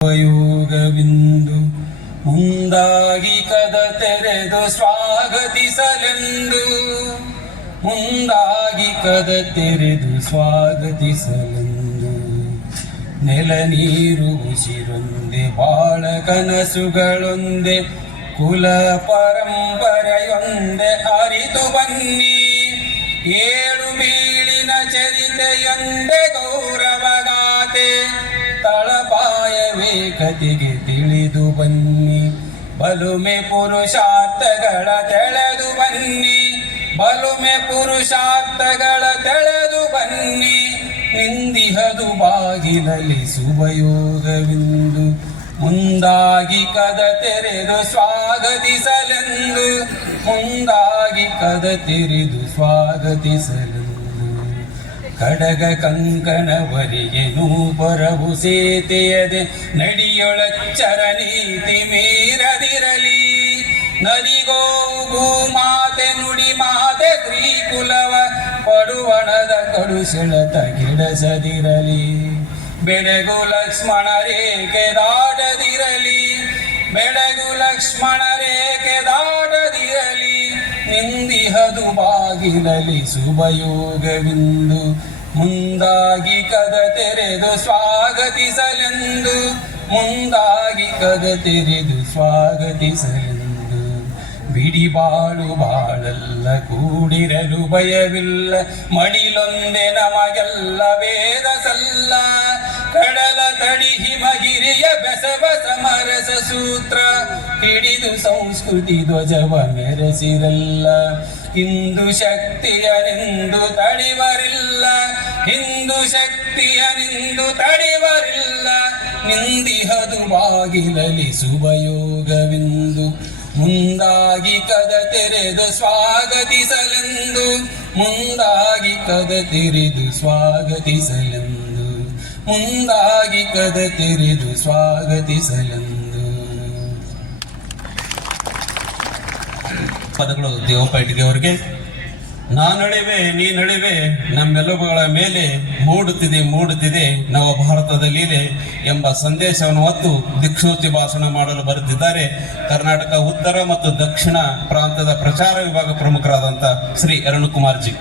ಯೋಗವಿಂದು ಮುಂದಾಗಿ ಕದ ತೆರೆದು ಸ್ವಾಗತಿಸಲೆಂದು ಮುಂದಾಗಿ ಕದ ತೆರೆದು ಸ್ವಾಗತಿಸಲೆಂದು ನೆಲ ನೀರು ಉಸಿರೊಂದೆ ಬಾಳ ಕನಸುಗಳೊಂದೆ ಕುಲ ಪರಂಪರೆಯೊಂದೆ ಅರಿತು ಬನ್ನಿ ಏಳು ಬೀಳಿನ ಚರಿತೆಯೊಂದೆ ಗೌರವಗಾತೆ ತಳಪಾಯವೇ ಕತೆಗೆ ತಿಳಿದು ಬನ್ನಿ ಬಲುಮೆ ಪುರುಷಾರ್ಥಗಳ ತೆಳೆದು ಬನ್ನಿ ಬಲುಮೆ ಪುರುಷಾರ್ಥಗಳ ತೆಳೆದು ಬನ್ನಿ ನಿಂದಿಹದು ಬಾಗಿಲಲ್ಲಿ ಶುಭಯೋಗವಿಂದು ಮುಂದಾಗಿ ಕದ ತೆರೆದು ಸ್ವಾಗತಿಸಲೆಂದು ಮುಂದಾಗಿ ಕದ ತೆರೆದು ಸ್ವಾಗತಿಸಲೆಂದು ಕಡಗ ಕಂಕಣವರಿಗೆ ನೂಪರವು ಸೇತೆಯದೆ ನಡಿಯೊಳಚ್ಚರ ನೀತಿ ಮೀರದಿರಲಿ ನದಿಗೋ ಭೂಮಾತೆ ನುಡಿ ಮಾತೆ ಶ್ರೀಕುಲವ ಪಡುವಣದ ಕಡು ಸೆಳೆತ ಗಿಡಸದಿರಲಿ ಬೆಳಗು ಲಕ್ಷ್ಮಣ ರೇಖೆ ದಾಟದಿರಲಿ ಬೆಳಗು ಲಕ್ಷ್ಮಣ ರೇಖೆ ದಾಟದಿರಲಿ ನಿಂದಿಹದು ಬಾಗಿಲಲಿ ಶುಭಯೋಗವಿಂದು ಮುಂದಾಗಿ ಕದ ತೆರೆದು ಸ್ವಾಗತಿಸಲೆಂದು ಮುಂದಾಗಿ ಕದ ತೆರೆದು ಸ್ವಾಗತಿಸಲೆಂದು ಬಿಡಿಬಾಳು ಬಾಳಲ್ಲ ಕೂಡಿರಲು ಭಯವಿಲ್ಲ ಮಡಿಲೊಂದೆ ನಮಗೆಲ್ಲ ವೇದ ಸಲ್ಲ ಕಡಲ ತಡಿ ಹಿಮಗಿರಿಯ ಬೆಸವ ಸಮರಸ ಸೂತ್ರ ಹಿಡಿದು ಸಂಸ್ಕೃತಿ ಧ್ವಜವ ಮೆರೆಸಿರಲ್ಲ ಹಿಂದೂ ಶಕ್ತಿಯನೆಂದು ತಡಿವರಿಲ್ಲ ಹಿಂದೂ ಶಕ್ತಿಯನೆಂದು ತಡಿವರಿಲ್ಲ ನಿಂದಿಹದು ಬಾಗಿಲಲಿ ಶುಭಯೋಗವಿಂದು ಮುಂದಾಗಿ ಕದ ತೆರೆದು ಸ್ವಾಗತಿಸಲೆಂದು ಮುಂದಾಗಿ ಕದ ತೆರೆದು ಸ್ವಾಗತಿಸಲೆಂದು ಮುಂದಾಗಿ ಕದ ತೆರೆದು ಸ್ವಾಗತಿಸಲೆಂದು. ಪದಗಳು ದೇವಪೈಟಿಗೆ ಅವರಿಗೆ ನಾನಳಿವೆ ನೀ ನಳಿವೆ ನಮ್ಮೆಲ್ಲುಗಳ ಮೇಲೆ ಮೂಡುತ್ತಿದೆ ನವ ಭಾರತದ ಲೀಲೆ ಎಂಬ ಸಂದೇಶವನ್ನು ಹೊತ್ತು ದಿಕ್ಸೂಚಿ ಭಾಷಣ ಮಾಡಲು ಬರುತ್ತಿದ್ದಾರೆ ಕರ್ನಾಟಕ ಉತ್ತರ ಮತ್ತು ದಕ್ಷಿಣ ಪ್ರಾಂತದ ಪ್ರಚಾರ ವಿಭಾಗ ಪ್ರಮುಖರಾದಂಥ ಶ್ರೀ ಅರುಣಕುಮಾರ್ ಜಿ.